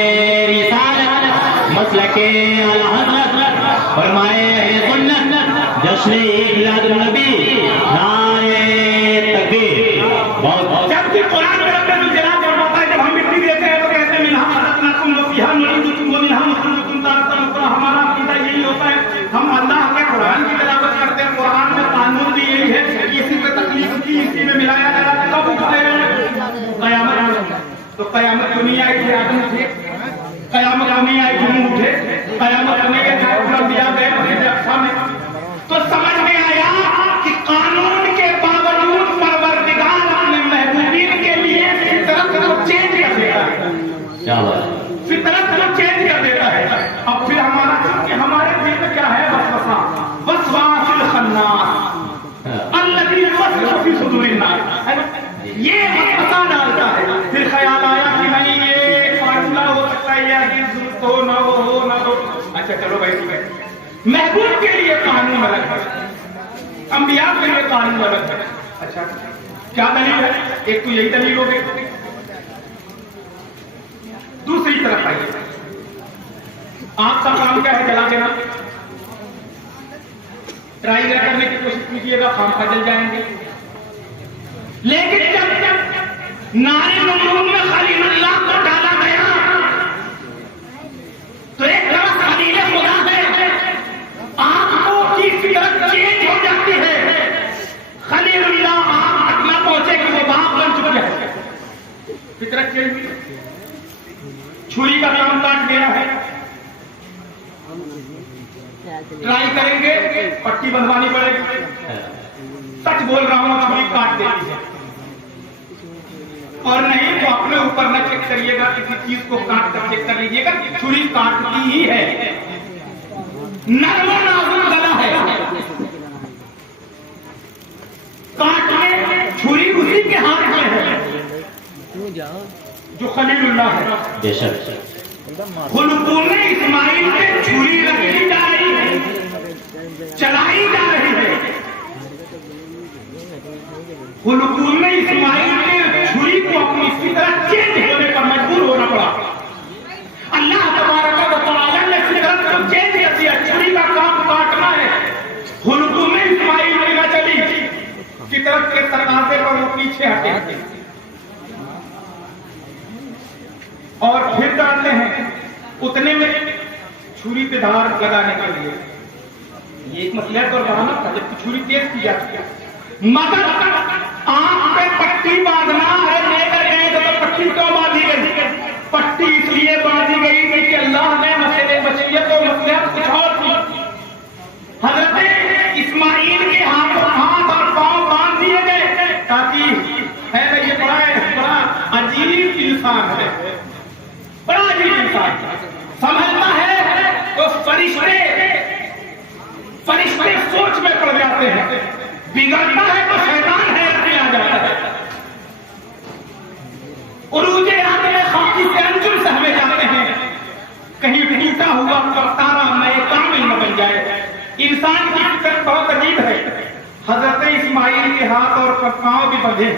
रिसालत, मसलके आला हज़रत, फरमाए अहले सुन्नत, जश्न ईद मिलादुन नबी, नारे तकबीर। बहुत जब भी कुरान में रब्बुल जलाल फरमाता है जब हम मिट्टी देते हैं तो कहते हैं मिन्हा खलक़नाकुम व फीहा नुईदुकुम व मिन्हा नुख़रिजुकुम तारतन उख़रा। हमारा अक़ीदा यही होता है, हम अल्लाह के कुरान की तिलावत करते हैं, कुरान में कानून भी यही है कि इसी पे तकलीफ की, इसी में मिलाया गया। कब उठाया क़यामत। तो क़यामत को नहीं आई थी आदम थे, क़यामत को नहीं आई थी नूह उठे, क़यामत को नहीं आई थी अंबिया गए मस्जिद अक़सा में। तो समझ में आया कि कानून के बावजूद परवरदिगार अपने महबूबीन के लिए फितरत को चेंज कर देता है। क्या बात, फितरत को चेंज कर देता है। अब फिर हमारे दिल में क्या है? वसवसा, वसवासिल खन्नास अल्लज़ी युवस्विसु फी सुदूरिन नास। ये वसवसा डालता है। फिर ख्याल आया कि नहीं ये फार्मूला हो सकता है, या तो न हो न हो। अच्छा चलो भाई ठीक है, महबूब के लिए कानून अलग है, अंबिया के लिए कानून अलग है। अच्छा क्या दलील है? एक तो यही दलील हो गई। दूसरी तरफ आइए, आग का काम क्या है? जला देना। ट्राई करने की कोशिश कीजिएगा, खामखा जल जाएंगे। लेकिन जब नारे नमरूद में खलीलुल्लाह को डाला गया फितरत चेंज हुई। छुरी का काम काट गया है, ट्राई करेंगे पट्टी बंधवानी पड़ेगी। सच बोल रहा हूं, छुरी काट देती है। और नहीं तो अपने ऊपर न चेक करिएगा, किसी चीज को काट कर चेक कर लीजिएगा, छुरी काटती ही है। नरम नाजुक गला है, काटने छुरी उसी के हाथ में है जो खलीलुल्लाह है। बेशक खुलकून इस्माइल पे छुरी रखी जा रही है, चलाई जा रही है। खुलकून इस्माइल पे छुरी को अपनी फितरत चेंज होने पर मजबूर होना पड़ा। अल्लाह तबारक व तआला ने फितरत को चेंज कर दिया। छुरी का काम काटना है, खुलकून इस्माइल में न चली, फितरत के तकाजे पर वो पीछे हटे और फिर डालते हैं। उतने में छुरी पे धार लगाने के लिए ये एक मसला तो बढ़ाना था, जबकि छुरी तेज की जाती है। मगर आंख पे पट्टी बांधना है, लेकर गए तो पट्टी क्यों बांधी गई? पट्टी इसलिए बांधी गई कि अल्लाह ने मसले बशरियत और मसलियत कुछ और थी। हजरत इस्माइल के हाथ और पांव बांध दिए गए ताकि है ना, ये बड़ा अजीब इंसान है, बड़ा अजीब इंसान समझता है तो फरिश्ते सोच में पड़ जाते हैं, बिगड़ता है तो शैतान है आ जाता है। उरूजे आते हैं, खाकी से अंजुम सहमे जाते हैं, कहीं टूटा हुआ तारा नए कामिल न बन जाए। इंसान की फितरत बहुत अजीब है। हजरत इस्माइल के हाथ और पांव भी बंधे,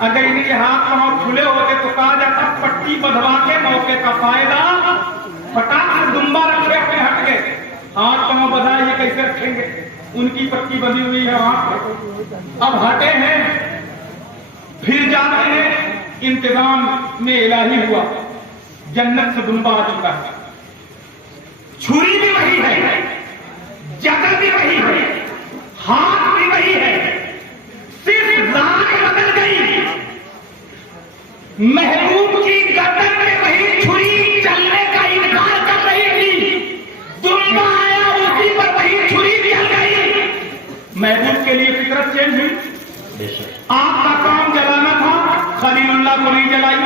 अगर इनके हाथ पांव खुले होते तो कहा जाता पट्टी बंधवा के मौके का फायदा, फटाक से दुम्बा रखे अपने हट गए। हाथ पांव बंधा, ये कैसे रखेंगे? उनकी पट्टी बंधी हुई है वहां, अब हटे हैं, फिर जाते हैं। इंतजाम में इलाही हुआ, जन्नत से दुम्बा आ चुका है। छुरी भी वही है, जगह भी वही है, हाथ भी वही है, सिर्फ रात बदल गई। महबूब की गर्दन में वही छुरी चलने का इनकार कर रही थी, दुम्बा आया उसी पर वही छुरी भी आ गई। महबूब के लिए फितरत चेंज हुई। आग का काम जलाना था, खलीलुल्लाह को नहीं जलाई।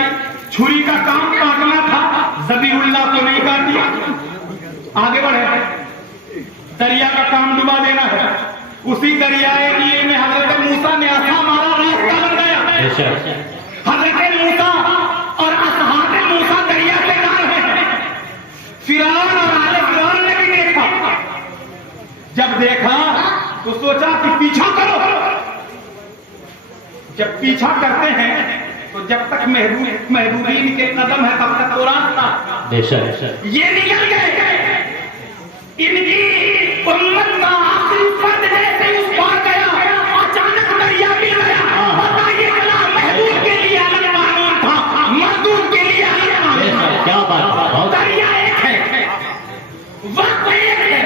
छुरी का काम काटना था, ज़बीहुल्लाह को नहीं काट दिया। आगे बढ़े, दरिया का काम डुबा देना है, उसी दरियाए लिए में हजरत मूसा ने आसा मारा, रास्ता बन गया। हजरत मूसा और असहाबे मूसा दरिया से जा रहे हैं। फिरौन और आले फिरौन ने भी देखा, जब देखा तो सोचा कि पीछा करो। जब पीछा करते हैं तो जब तक महबूबीन के कदम है तब तक वो रास्ता। ये निकल गए, इनकी उम्मत का आखिरी फर्द जैसे उस पार गया, अचानक दरिया मिल गया। बताइए, अल्लाह महबूब के लिए अलग कानून था, मजदूर के लिए अलग कानून था। क्या बात? दरिया एक है, वक्त एक है,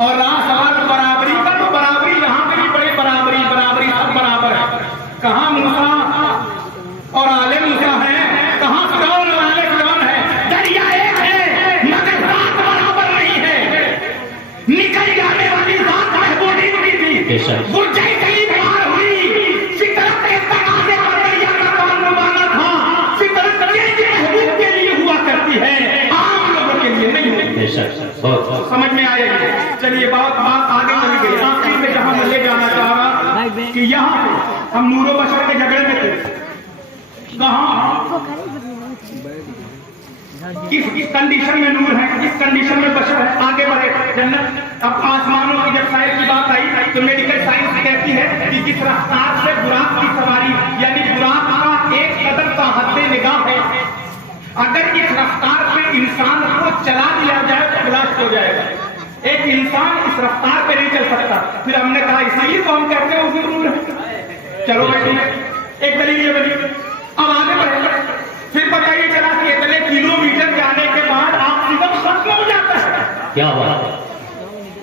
और रात बराबरी का तो बराबरी यहां पे भी बड़ी बराबरी सब बराबर है। कहां मूसा और आले मूसा है, कहां फिरौन और आले फिरौन है। दरिया एक है मगर रात बराबर नहीं है। निकल जाने वाली रात महबूबी की थी, वो जैसे ही पार हुई, फितरत के तकाजे पर दरिया का काम डुबाना था। फितरत महबूब के लिए हुआ करती है, आम लोगों के लिए नहीं होती। समझ में आएगी? चलिए बात आगे चली गई। आखिर में जहां मैं ले जाना चाह रहा कि यहाँ पे हम नूरो बशर के झगड़े में थे। कहाँ किस कंडीशन में नूर है, किस कंडीशन में बशर है? आगे बढ़े जन्नत। अब आसमानों की जब साइंस की बात आई तो मेडिकल साइंस कहती है कि किस रफ्तार से बुराक की सवारी, यानी बुराक का एक कदम का हद निगाह है, अगर इस रफ्तार पे इंसान को चला दिया जाए तो ब्लास्ट हो जाएगा। एक इंसान इस रफ्तार पे नहीं चल सकता। फिर हमने कहा इसीलिए तो हम कहते हैं उसमें नूर है। चलो भाई, एक दलील ये बनी। अब आगे बढ़ेंगे, फिर बताइए चला कि इतने किलोमीटर जाने के बाद ऑक्सीजन खत्म हो जाता है। क्या बात?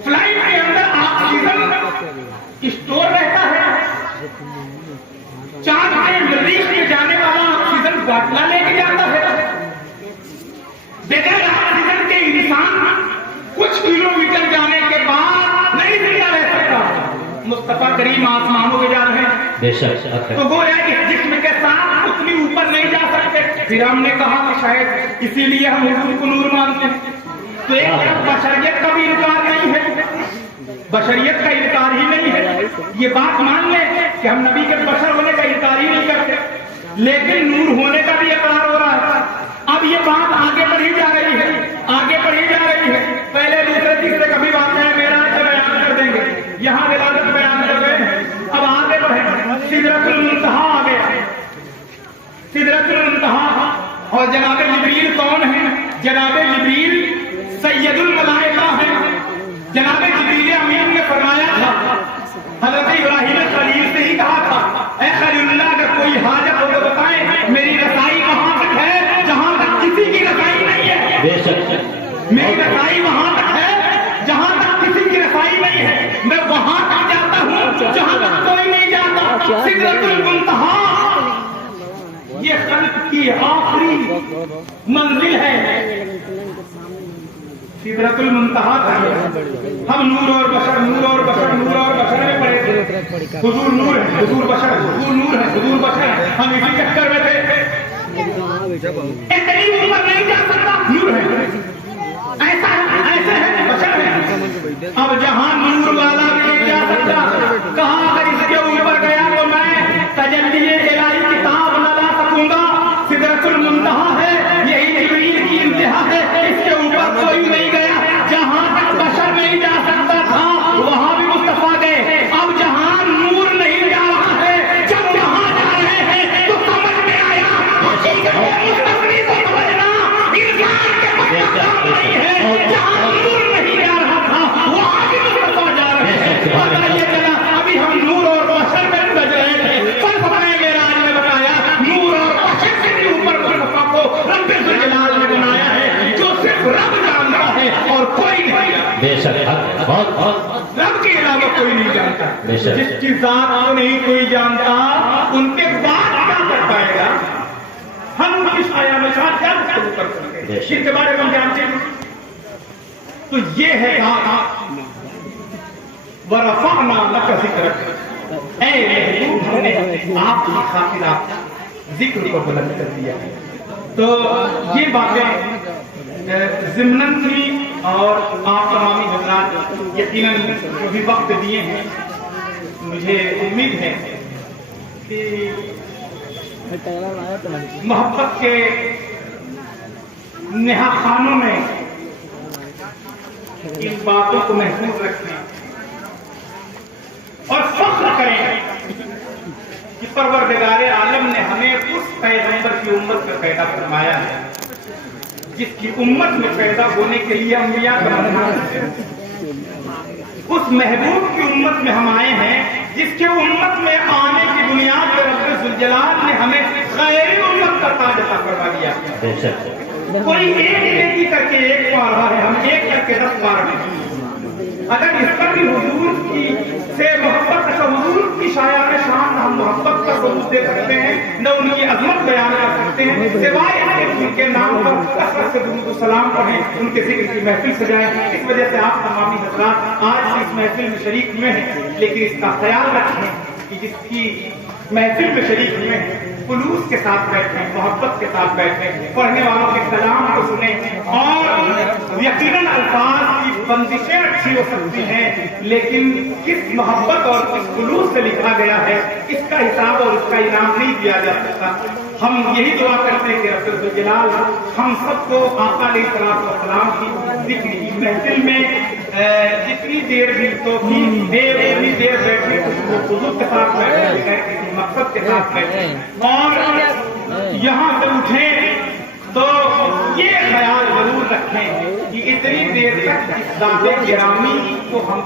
फ्लाइट के अंदर ऑक्सीजन स्टोर रहता है। चांद के मरीज में जाने वाला ऑक्सीजन घाटला लेके जाता है। बगैर ऑक्सीजन के इंसान कुछ किलोमीटर जाने के बाद नहीं जिंदा रह सकता। मुस्तफा करीम आसमानों में जा रहे हैं, बेशक तो वो है इस जिस्म के साथ उतनी ऊपर नहीं जा सकते। फिर हमने कहा कि शायद इसीलिए हम हुजूर को नूर मानते हैं। तो एक तरफ बशरियत का भी इनकार नहीं है, बशरियत का इनकार ही नहीं है, ये बात मान ले कि हम नबी के बशर होने का इनकार ही नहीं करते, लेकिन नूर होने का भी इकरार हो रहा है। अब ये बात आगे बढ़ी जा रही है, आगे बढ़ी जा रही है। पहले दूसरे तीसरे कभी बात है मेरा से बयान कर देंगे, यहाँ विलादत बयान कर रहे हैं। अब आगे बढ़े, सिदरतुल मुंतहा आ गया, सिदरतुल मुंतहा। और जनाबे जिब्रील कौन है? जनाबे जिब्रील सैयदुल मलाइका है। जनाबे जिब्रील अमीन ने फरमाया था, हज़रत इब्राहीम खलील से ही कहा था, ऐ खलीलुल्लाह अगर कोई हाजत हो तो बताएं, मेरी रसाई वहां तक है जहां तक किसी की रसाई नहीं है। बेशक मेरी रसाई वहां तक है जहां तक किसी की रसाई नहीं है। मैं वहां तक जाता हूं जहां तक कोई नहीं जाता। सिदरतुल मुंतहा ये खल्क की आखिरी मंजिल है, सिदरतुल मुंतहा था। हम नूर और बशर, नूर और बशर, नूर और बशर में पढ़े थे। हुजूर नूर है, हुजूर बशर, हुजूर नूर है, हुजूर बशर है। हम इसी चक्कर में थे। इतनी ऊपर नहीं जा सकता, नूर है, ऐसा ऐसे है, बशर है। अब जहां नूर वाला नहीं जा सकता, कहां अगर इसके ऊपर गया तो मैं तजल्ली इलाही किताब न ला सकूंगा। सिदरतुल मुंतहा है, यही जिब्रील की इंतहा है, इसके ऊपर कोई नहीं गया। जहां तक बशर नहीं जा सकता था वहां भी मुस्तफा गए। अब जहां नूर नहीं जा रहा है, जब वहां जा रहे हैं तो समझ में आया हकीकत मुस्तफी को समझना इंसान के पास नहीं है। जहां नूर नहीं जा रहा था वहां भी मुस्तफा जा रहे हैं। पता ये चला अभी हम नूर और बशर में बज रहे थे। फलसफा ने मेराज में बताया नूर और बशर से भी ऊपर मुस्तफा को रब्बे जुल जलाल ने बनाया है, जो सिर्फ रब जानता है और कोई नहीं जानता। बेशक बहुत रब के अलावा कोई नहीं जानता। बेशक। जिसकी जात को नहीं कोई जानता, उनके बाद क्या कर पाएगा? हम उनकी छाया में साथ क्या गुफ्तगू कर सकते हैं, बेशक। जिसके बारे में हम जानते हैं। तो ये है वरफ़अना लक ज़िक्रक, ऐ महबूब हमने आपकी खातिर आप जिक्र को बुलंद कर दिया। तो ये बातें ज़िम्नन थी और आप तमामी हज़रात यकीनन जो भी वक्त दिए हैं, मुझे उम्मीद है कि मोहब्बत के नेहा खानों में इन बातों को महफूज रखें और फख्र करें कि परवरदिगार आलम ने हमें उस पैगंबर की उम्मत में पैदा फरमाया है जिसकी उम्मत में पैदा होने के लिए अंबिया का मकाम है। उस महबूब की उम्मत में हम आए हैं जिसके उम्मत में आने की बुनियाद पर रब्बे जुल जलाल ने हमें खैर उम्मत का ताज अता फरमा दिया। कोई एक नेकी करके एक पा रहा है, हम एक करके 10 पा रहे हैं। अगर इस पर भी हुजूर की से मोहब्बत का, हुजूर की शाया में शान हम मोहब्बत का सबूत दे सकते हैं, न उनकी अजमत बयान कर सकते हैं, सिवाय उनके नाम पर कसरत से दुरूद और सलाम पढ़ें, उनके जिक्र की महफिल सजाएं। इस वजह से आप तमामी हज़रात आज इस महफिल में शरीक हुए हैं, लेकिन इसका ख्याल रखें कि जिसकी महफिल में शरीक हुए हैं खुलूस के साथ बैठे, मोहब्बत के साथ बैठे, पढ़ने वालों के कलाम को सुने। और यकीनन अल्फाज की बंदिशें अच्छी हो सकती हैं, लेकिन किस मोहब्बत और किस खुलूस से लिखा गया है इसका हिसाब और इसका इनाम नहीं दिया जा सकता। हम यही दुआ करते हैं कि रब्बुल जुल जलाल हम सबको आका अलैहिस्सलाम की जिक्र की महफिल में जितनी देर भी तो उतनी देर बैठे, उसको हुजूर के साथ बैठे, किसी मकसद के साथ बैठे और यहाँ से उठे तो ये ख्याल जरूर रखें कि इतनी देर तक इस ज़ाते गिरामी को हम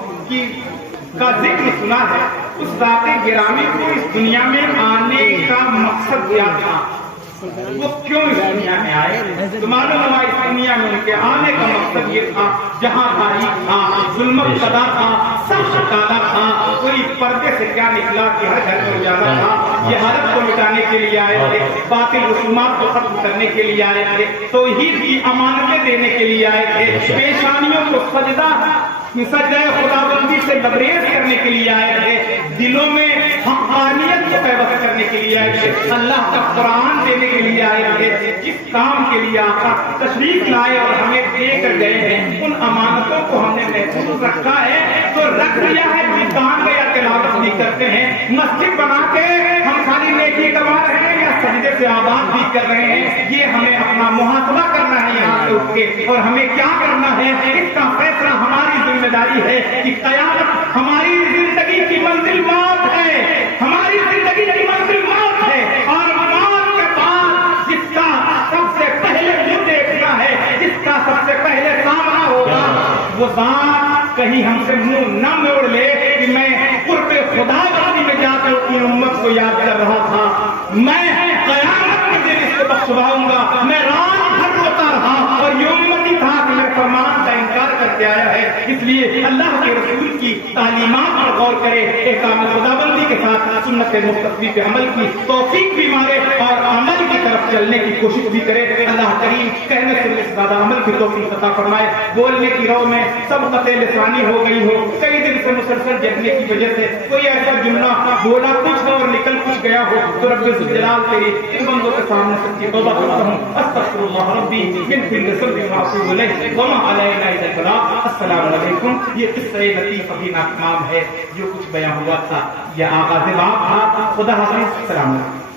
का जिक्र सुना है, उस ज़ाते गिरामी को इस दुनिया में आने का मकसद क्या था, वो क्यों इस दुनिया में आए। तो मालूम हुआ इस दुनिया में उनके आने का मकसद ये था, जहाँ तारीख था, जुल्मत सदा था, सब काला था, कोई पर्दे से क्या निकला कि हर घर में उजाला था। ये हालत को मिटाने के लिए आए थे, बातिल रसूमात को खत्म करने के लिए आए थे, तौहीद की अमानतें देने के लिए आए थे, पेशानियों को सजदा खुदाबंदी से लबरेज करने के लिए आए थे, दिलों में हक़ानियत को पैवस्त करने के लिए आए थे, अल्लाह का कुरान देने के लिए आए थे। जिस काम के लिए आका तशरीफ लाए और हमें देकर गए हैं, उन अमानतों को हमने महफूज रखा है, तो रख दिया है, निकाल गया तिलावत भी करते हैं, मस्जिद बना के हम खाली नेकी कमा रहे हैं या सजदे से आबाद भी कर रहे हैं, ये हमें अपना मुहासबा करना है यहाँ से उठ के, और हमें क्या करना है, इसका फैसला हमारी जिम्मेदारी है कि कयामत हमारी जिंदगी की मंजिल मौत है, हमारी जिंदगी की मंजिल मौत है, और मौत के बाद जिसका सबसे पहले मुंह देखना है, जिसका सबसे पहले सामना होगा, वो जात कहीं हमसे मुंह न मोड़ ले कि मैं कुर्बे खुदाबंदी में जाकर अपनी उम्मत को याद कर रहा था, मैं कयामत के दिन इसको बख्शवाऊंगा, मैं रात भर रोता रहा और ये उम्मती था कि मेरे फरमान का इनकार करके आया है। इसलिए अल्लाह के रसूल की तालीमात पर गौर करे, एहकाम खुदाबंदी के साथ सुन्नत मुस्तफ़ी पे अमल की तौफीक भी मांगे और अमल की तरफ चलने की कोशिश भी करे। अल्लाह करीम कहने से ज्यादा अमल की तौफीक अता फरमाए। बोलने की राह में सब कते लिसानी हो गई हो, कई दिन से मुसलसल जगने की वजह से कोई ऐसा जुमला बोला कुछ और निकल कुछ गया हो, तो रब्बे जुल जलाल तेरी इन बंदों के सामने सच्ची तौबा करता हूँ। अस्तगफिरुल्लाह रब्बी मिन कुल्ली ज़ंबिन व अतूबु इलैह व मा अलैना इल्ला अल बलाग। अस्सलामु अलैकुम। ये किस्सा लतीफ अभी नाकाम है, जो कुछ बयां हुआ था यह आगाज़ बात था। खुदा हाफ़िज़। अस्सलामु अलैकुम।